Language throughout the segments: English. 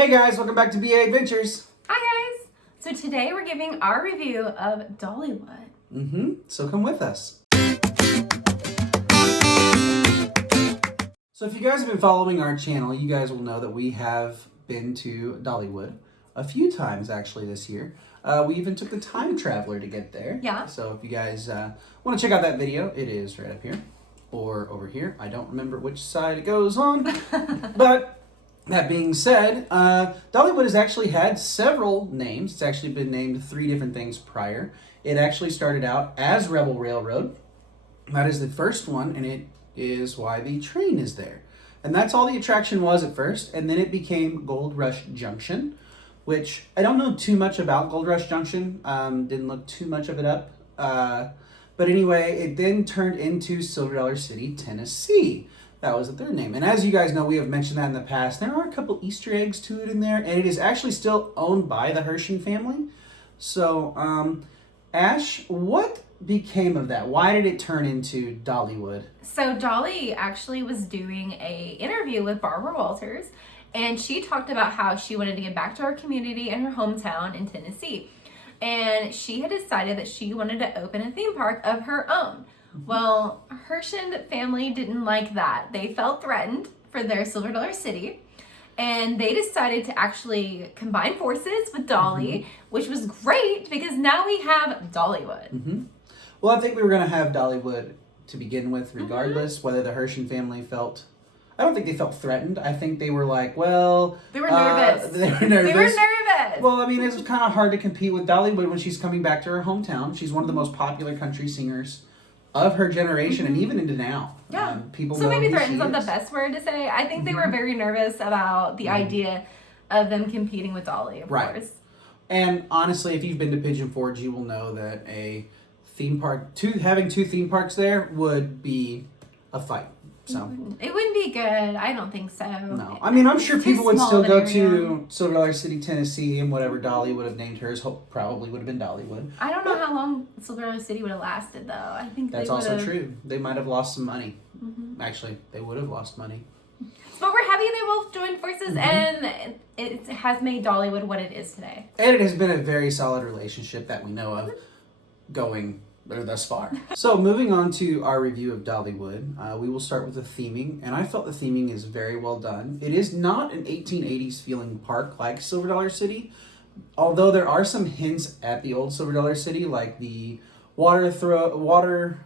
Hey guys, welcome back to BA Adventures. Hi guys! So today we're giving our review of Dollywood. So come with us. So if you guys have been following our channel, you guys will know that we have been to Dollywood a few times actually this year. We even took the time traveler to get there. Yeah. So if you guys want to check out that video, it is right up here or over here. I don't remember which side it goes on, but that being said, Dollywood has actually had several names. It's actually been named 3 different things prior. It actually started out as Rebel Railroad. That is the first one, and it is why the train is there. And that's all the attraction was at first, and then it became Gold Rush Junction, which I don't know too much about Gold Rush Junction. Didn't look too much of it up. But anyway, it then turned into Silver Dollar City, Tennessee. That was the third name. And as you guys know, we have mentioned that in the past. There are a couple Easter eggs to it in there, and it is actually still owned by the Hershey family. So, Ash, what became of that? Why did it turn into Dollywood? So Dolly actually was doing a interview with Barbara Walters, and she talked about how she wanted to give back to her community and her hometown in Tennessee. And she had decided that she wanted to open a theme park of her own. Well, Hershey family didn't like that. They felt threatened for their Silver Dollar City, and they decided to actually combine forces with Dolly, which was great because now we have Dollywood. Well, I think we were going to have Dollywood to begin with, regardless whether the Hershey family felt. I don't think they felt threatened. I think they were like, well... They were nervous. They were nervous. They were nervous. Well, I mean, it's kind of hard to compete with Dollywood when she's coming back to her hometown. She's one of the most popular country singers of her generation, and even into now. Yeah. People so know maybe who threatened she is not is. the best word to say. I think they were very nervous about the idea of them competing with Dolly, of course. And honestly, if you've been to Pigeon Forge, you will know that a theme park, having 2 theme parks there would be a fight. So it wouldn't be good. I don't think so. no, I mean, I'm sure It's too people would small still of an go area. to Silver Dollar City, Tennessee, and whatever Dolly would have named hers probably would have been Dollywood. I don't know how long Silver Dollar City would have lasted, though. I think That's they also would've... true. They might have lost some money. Actually, they would have lost money. But we're happy they both joined forces, and it has made Dollywood what it is today. And it has been a very solid relationship that we know of going thus far. So moving on to our review of Dollywood, we will start with the theming, and I felt the theming is very well done. It is not an 1880s feeling park like Silver Dollar City, although there are some hints at the old Silver Dollar City, like the water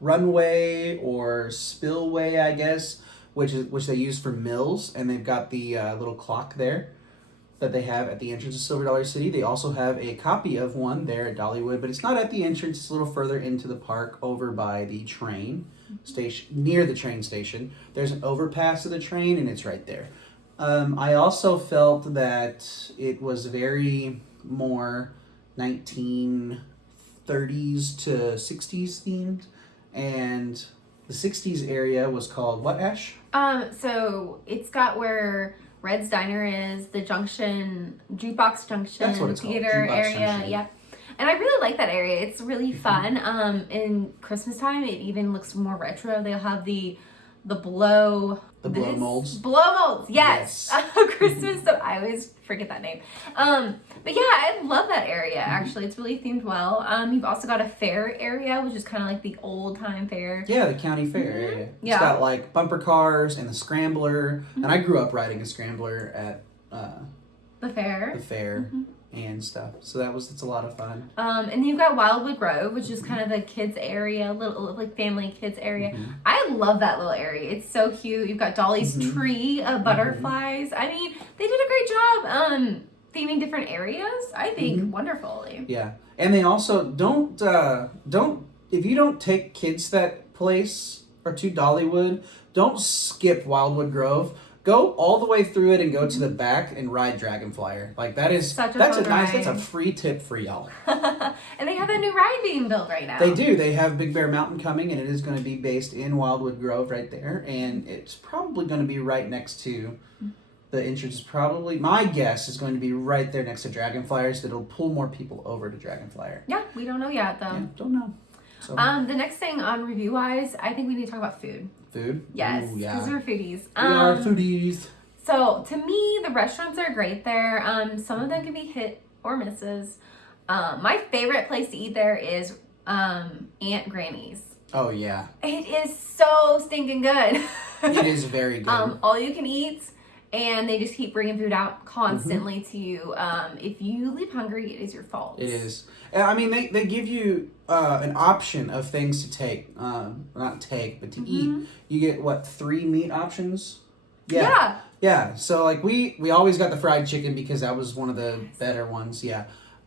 runway or spillway, I guess, which they use for mills, and they've got the little clock there that they have at the entrance of Silver Dollar City. They also have a copy of one there at Dollywood, but it's not at the entrance. It's a little further into the park over by the train station, near the train station. There's an overpass of the train, and it's right there. I also felt that it was very more 1930s to 60s themed, and the 60s area was called what, Ash? So it's got where Red's Diner is, the Junction, Jukebox Junction, That's what it's called, theater Jukebox area. Junction. Yep. And I really like that area. It's really fun. In Christmas time, it even looks more retro. They'll have the blow... The blow molds? Blow molds, yes. Christmas, so I always forget that name. But yeah, I love that area, actually. It's really themed well. You've also got a fair area, which is kind of like the old time fair. Yeah, the county fair area. Yeah. It's got like bumper cars and the scrambler, and I grew up riding a scrambler at The fair. the fair and stuff. So it's a lot of fun. And then you've got Wildwood Grove, which is kind of the kids area, little like family kids area. I love that little area. It's so cute. You've got Dolly's tree of butterflies. I mean, they did a great job theming different areas. I think wonderfully. Yeah, and they also don't if you don't take kids to that place or to Dollywood, don't skip Wildwood Grove. Go all the way through it and go to the back and ride Dragonflyer. Like that's a free tip for y'all. And they have a new ride being built right now. They do. They have Big Bear Mountain coming, and it is going to be based in Wildwood Grove right there, and it's probably going to be right next to the entrance. Is probably, my guess is going to be right there next to Dragonflyer, so it'll pull more people over to Dragonflyer. Yeah, we don't know yet though. Yeah, don't know. So. The next thing on review wise, I think we need to talk about food. Food? Yes, Ooh, yeah. because we're foodies. We are foodies. So to me, the restaurants are great there. Some of them can be hit or misses. My favorite place to eat there is Aunt Granny's. Oh yeah. It is so stinking good. It is very good. All you can eat, and they just keep bringing food out constantly to you. If you leave hungry, it is your fault. It is. I mean, they give you an option of things to take. Not take, but to eat. You get, what, 3 meat options? Yeah. Yeah. So, like, we always got the fried chicken because that was one of the better ones. Yeah.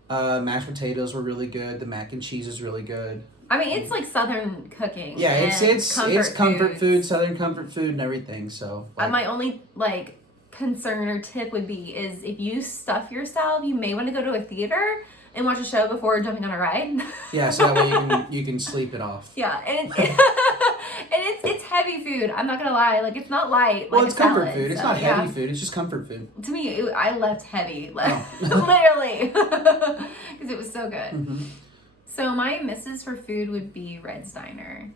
Mashed potatoes were really good. The mac and cheese is really good. I mean, it's like Southern cooking. Yeah, it's comfort foods. food, Southern comfort food and everything. So my only concern or tip would be is if you stuff yourself, you may want to go to a theater and watch a show before jumping on a ride. Yeah, so that way you can sleep it off. Yeah, and it's heavy food. I'm not gonna lie, it's not light. Well, it's comfort salad, food. It's not heavy food. It's just comfort food. To me, I left heavy, literally, because it was so good. Mm-hmm. So my misses for food would be Red's Diner.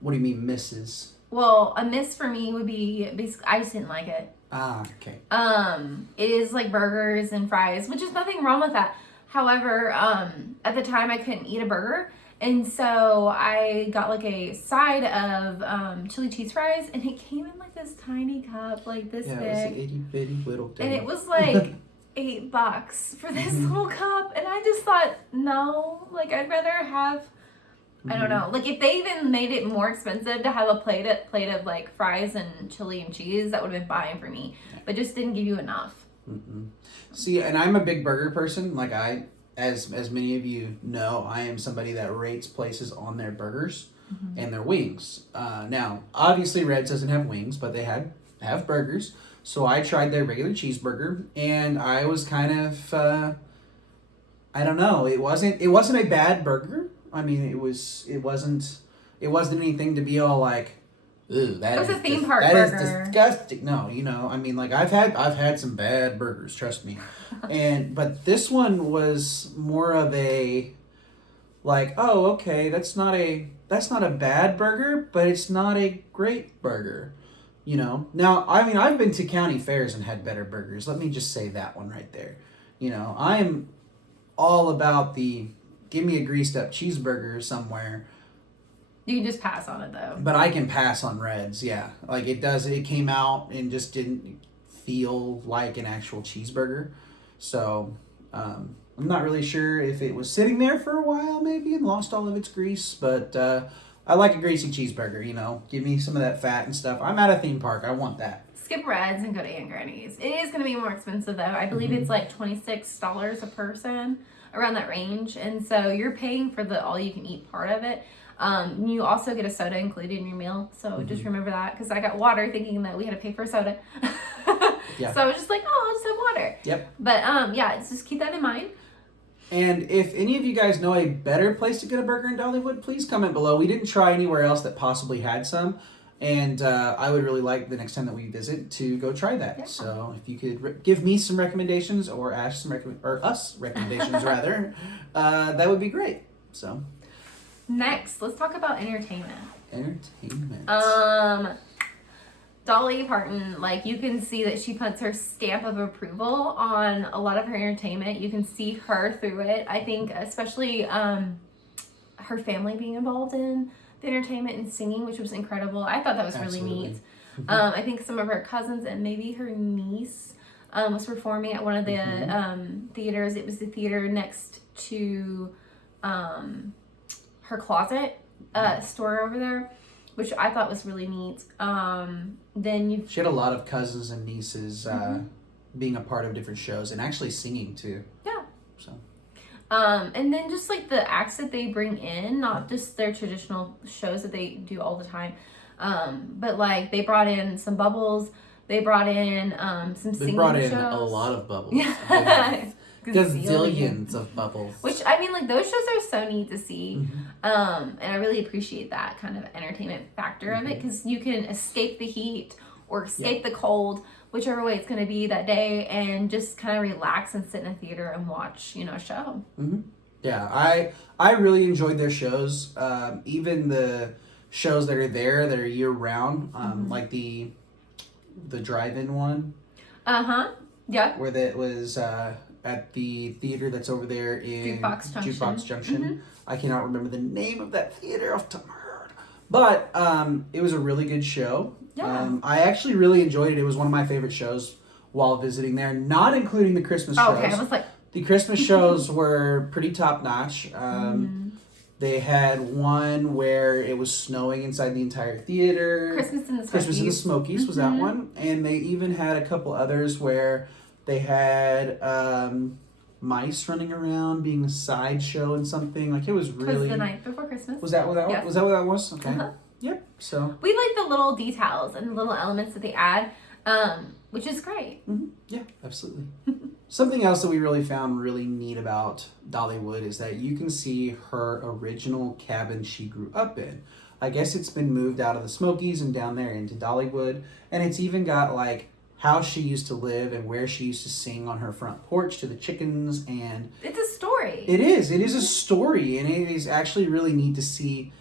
What do you mean, misses? Well, a miss for me would be basically I just didn't like it. Ah, okay. It is like burgers and fries, which is nothing wrong with that. However, at the time I couldn't eat a burger, and so I got a side of chili cheese fries, and it came in this tiny cup, this big. Yeah, it was an itty bitty little thing. And it was $8 for this little cup, and I just thought, no, I'd rather have, I don't know, if they even made it more expensive to have a plate of fries and chili and cheese, that would have been fine for me, but just didn't give you enough. See, and I'm a big burger person. As many of you know, I am somebody that rates places on their burgers and their wings. Now, obviously, Red's doesn't have wings, but they have burgers. So I tried their regular cheeseburger, and I was kind of, I don't know. It wasn't a bad burger. I mean, it wasn't anything to be all ooh, that was is a theme park that burger. Is disgusting. No, I mean, I've had some bad burgers, trust me. But this one was more of a oh, okay, that's not a bad burger, but it's not a great burger. Now, I mean, I've been to county fairs and had better burgers. Let me just say that one right there. I am all about give me a greased up cheeseburger somewhere. You can just pass on it though. But I can pass on Red's, yeah. It came out and just didn't feel like an actual cheeseburger. So, I'm not really sure if it was sitting there for a while maybe and lost all of its grease, but I like a greasy cheeseburger, Give me some of that fat and stuff. I'm at a theme park. I want that. Skip Red's and go to Aunt Granny's. It is going to be more expensive though. I believe it's $26 a person, around that range. And so you're paying for the all-you-can-eat part of it. You also get a soda included in your meal. So just remember that, because I got water thinking that we had to pay for a soda. Yeah. So I was just I'll just have water. Yep. But just keep that in mind. And if any of you guys know a better place to get a burger in Dollywood, please comment below. We didn't try anywhere else that possibly had some. And I would really like the next time that we visit to go try that. Yeah. So if you could give me some recommendations or ask us recommendations rather, that would be great. So next, let's talk about entertainment. Dolly Parton, you can see that she puts her stamp of approval on a lot of her entertainment. You can see her through it. I think especially her family being involved in the entertainment and singing, which was incredible. I thought that was really neat. I think some of her cousins and maybe her niece was performing at one of the theaters. It was the theater next to her closet store over there, which I thought was really neat. She had a lot of cousins and nieces being a part of different shows and actually singing too. Yeah. So. And then just the acts that they bring in, not just their traditional shows that they do all the time, but they brought in some bubbles. They brought in some singing shows. They brought in a lot of bubbles. Yeah. Gazillions of bubbles. Which, I mean, those shows are so neat to see. And I really appreciate that kind of entertainment factor of it, because you can escape the heat or escape the cold, whichever way it's going to be that day, and just kind of relax and sit in a theater and watch, a show. Yeah, I really enjoyed their shows. Even the shows that are year round, like the drive-in one. Yeah. Where that was at the theater that's over there in Jukebox Junction. I cannot remember the name of that theater off the top of my head. But it was a really good show. Yeah. I actually really enjoyed it. It was one of my favorite shows while visiting there, not including the Christmas shows. Okay, I was like... The Christmas shows were pretty top-notch. They had one where it was snowing inside the entire theater. Christmas in the Smokies was that one. And they even had a couple others where they had mice running around being a sideshow and something. Like, it was really... It was the night before Christmas. Was that what that was? Yes. Was that what that was? Okay. Uh-huh. Yep. So... We like the little details and the little elements that they add, which is great. Mm-hmm. Yeah, absolutely. Something else that we really found really neat about Dollywood is that you can see her original cabin she grew up in. I guess it's been moved out of the Smokies and down there into Dollywood. And it's even got like how she used to live and where she used to sing on her front porch to the chickens. And it's a story. It is. It is a story. And it is actually really neat to see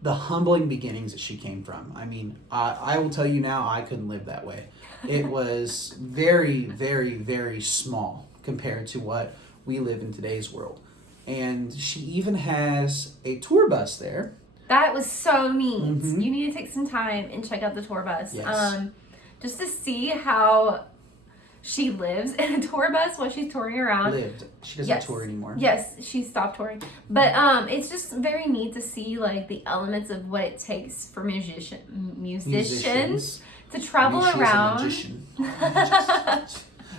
the humbling beginnings that she came from. I mean, I will tell you now, I couldn't live that way. It was very, very, very small compared to what we live in today's world. And she even has a tour bus there. That was so neat. Mm-hmm. You need to take some time and check out the tour bus. Yes. Just to see how she lives in a tour bus while she's touring around. Lived. She doesn't tour anymore. Yes, she stopped touring. But it's just very neat to see like the elements of what it takes for musicians to travel around.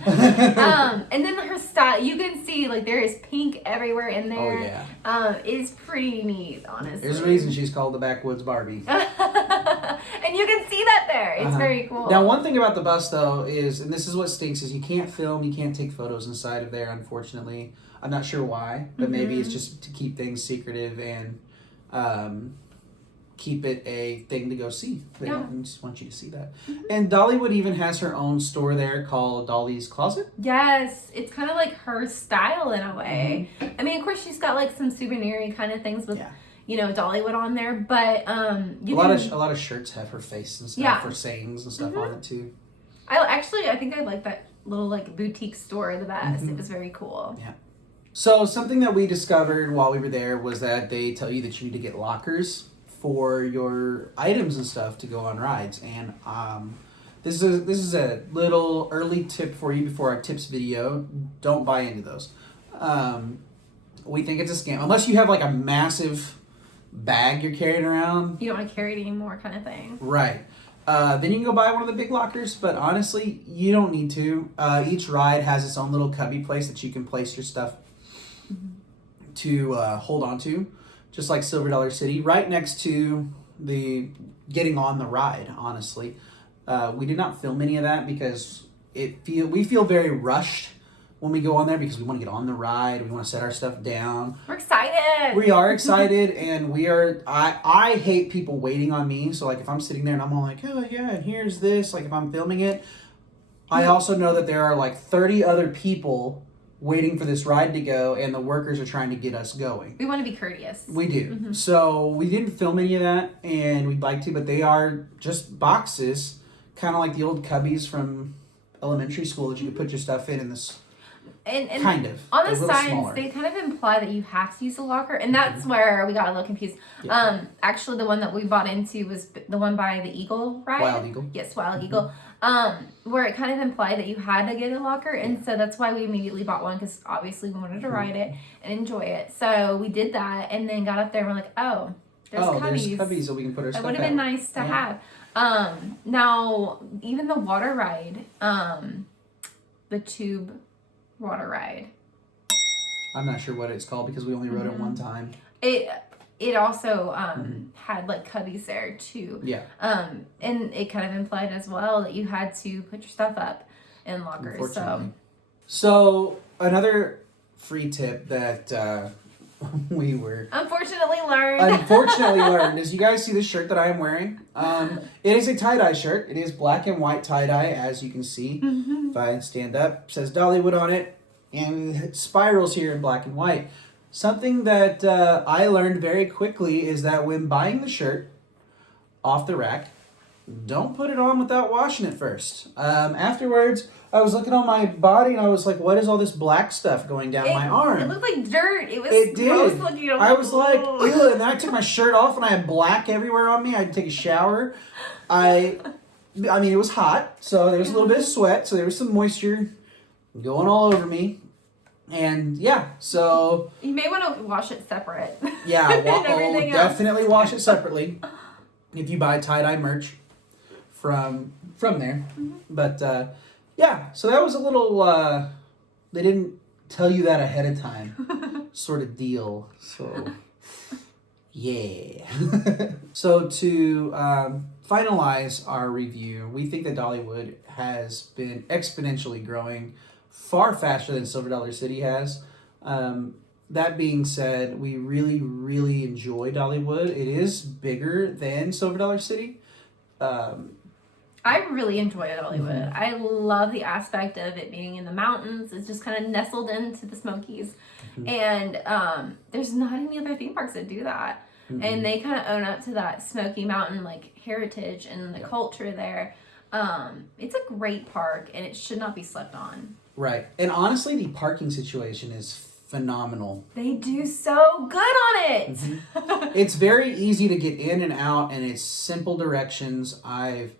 And then her style, you can see like there is pink everywhere in there. Oh yeah. It's pretty neat, honestly. There's a reason she's called the Backwoods Barbie. And you can see that there. It's very cool. Now, one thing about the bus though is, and this is what stinks, is you can't film, you can't take photos inside of there, unfortunately. I'm not sure why, but maybe it's just to keep things secretive and keep it a thing to go see. They just want you to see that. And Dollywood even has her own store there called Dolly's Closet. Yes, it's kind of like her style in a way. I mean, of course, she's got like some souvenir kind of things with, you know, Dollywood on there, but a lot of shirts have her face and stuff, her sayings and stuff on it too. I think I like that little like boutique store the best. It was very cool. Yeah. So something that we discovered while we were there was that they tell you that you need to get lockers for your items and stuff to go on rides. And this is a little early tip for you before our tips video. Don't buy into those. We think it's a scam. Unless you have like a massive bag you're carrying around. You don't want to carry it anymore kind of thing. Right. Then you can go buy one of the big lockers, but honestly, you don't need to. Each ride has its own little cubby place that you can place your stuff to hold on to. Just like Silver Dollar City, right next to the getting on the ride, honestly. We did not film any of that because we feel very rushed when we go on there because we want to get on the ride. We want to set our stuff down. We're excited. We are excited, and we are... I hate people waiting on me. So, like, if I'm sitting there and I'm all like, oh, yeah, and here's this. Like, if I'm filming it, I also know that there are, like, 30 other people waiting for this ride to go, and the workers are trying to get us going. We want to be courteous. We do. So we didn't film any of that, and we'd like to, but they are just boxes, kind of like the old cubbies from elementary school that you could put your stuff in this. And kind of. On the signs, they kind of imply that you have to use a locker, and that's where we got a little confused. Yeah. Actually, the one that we bought into was the one by the Eagle ride. Wild Eagle. Yes, Wild Eagle. Where it kind of implied that you had to get a locker, and so that's why we immediately bought one, because obviously we wanted to ride it and enjoy it. So we did that, and then got up there and we're like, oh, there's cubbies that we can put our stuff in. It would have been nice to have. Now, even the water ride, the tube water ride. I'm not sure what it's called because we only rode it one time. It also had like cubbies there too. Yeah. And it kind of implied as well that you had to put your stuff up in lockers. So another free tip that we were unfortunately learned is you guys see this shirt that I am wearing. It is a tie-dye shirt. It is black and white tie-dye, as you can see. If I stand up, it says Dollywood on it, and it spirals here in black and white. Something that I learned very quickly is that when buying the shirt off the rack, don't put it on without washing it first. Afterwards, I was looking on my body and I was like, what is all this black stuff going down my arm? It looked like dirt. It was It gross did. looking. I was like, ew. And then I took my shirt off and I had black everywhere on me. I had to take a shower. I mean, it was hot, so there was a little bit of sweat, so there was some moisture going all over me. And yeah, so... You may want to wash it separate. Yeah, everything else. definitely wash it separately if you buy tie-dye merch from there. Mm-hmm. But yeah, so that was a little... they didn't tell you that ahead of time sort of deal. So, yeah. So to finalize our review, we think that Dollywood has been exponentially growing far faster than Silver Dollar City has. That being said, we really, really enjoy Dollywood. It is bigger than Silver Dollar City. I really enjoy Dollywood. Mm-hmm. I love the aspect of it being in the mountains. It's just kind of nestled into the Smokies. Mm-hmm. And there's not any other theme parks that do that. Mm-hmm. And they kind of own up to that Smoky Mountain like heritage and the culture there. It's a great park and it should not be slept on. Right. And honestly, the parking situation is phenomenal. They do so good on it. Mm-hmm. It's very easy to get in and out and it's simple directions. I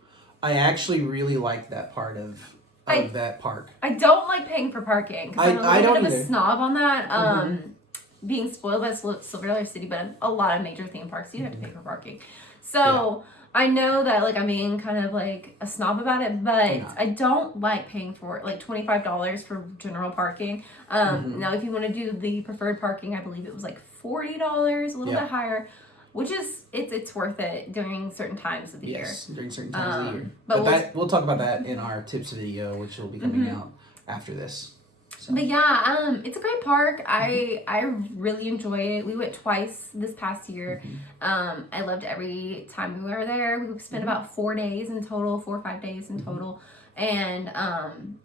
actually really like that part of that park. I don't like paying for parking because I'm a little bit of a snob on that. Being spoiled by Silver Dollar City, but a lot of major theme parks, you have to pay for parking. So I know that like I'm being kind of like a snob about it, but I don't like paying for it, like $25 for general parking. Now if you want to do the preferred parking, I believe it was like $40, a little bit higher. Which is, it's worth it during certain times of the year. Yes, during certain times of the year. But we'll talk about that in our tips video, which will be coming out after this. So. But yeah, it's a great park. I really enjoy it. We went twice this past year. I loved every time we were there. We spent about 4 days in total, 4 or 5 days in total. And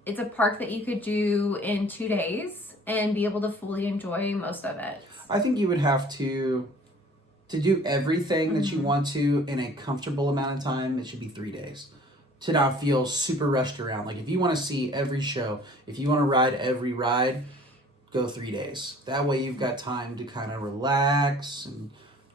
it's a park that you could do in 2 days and be able to fully enjoy most of it. I think you would have to do everything that you want to in a comfortable amount of time, it should be 3 days. To not feel super rushed around. Like if you want to see every show, if you want to ride every ride, go 3 days. That way you've got time to kind of relax and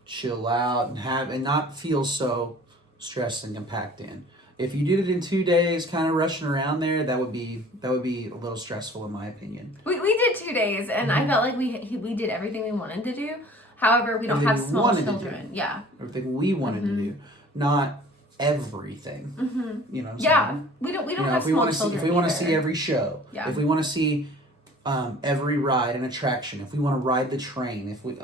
chill out and not feel so stressed and compact in. If you did it in 2 days, kind of rushing around there, that would be a little stressful in my opinion. We did 2 days, and I felt like we did everything we wanted to do. However, we don't have small children. Yeah. Everything we wanted to do, not everything. You know what I'm saying? We don't have small children. If we want to see every show, if we want to see every ride and attraction, if we want to ride the train, if we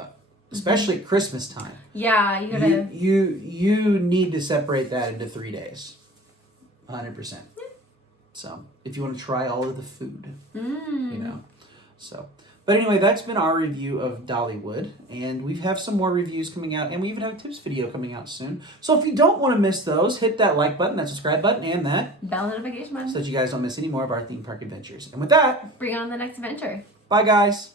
especially at Christmas time. Yeah, you gotta. You need to separate that into 3 days. 100%. So if you want to try all of the food, you know, so. But anyway, that's been our review of Dollywood, and we have some more reviews coming out, and we even have a tips video coming out soon. So if you don't want to miss those, hit that like button, that subscribe button, and that bell notification button, so that you guys don't miss any more of our theme park adventures. And with that, bring on the next adventure. Bye, guys.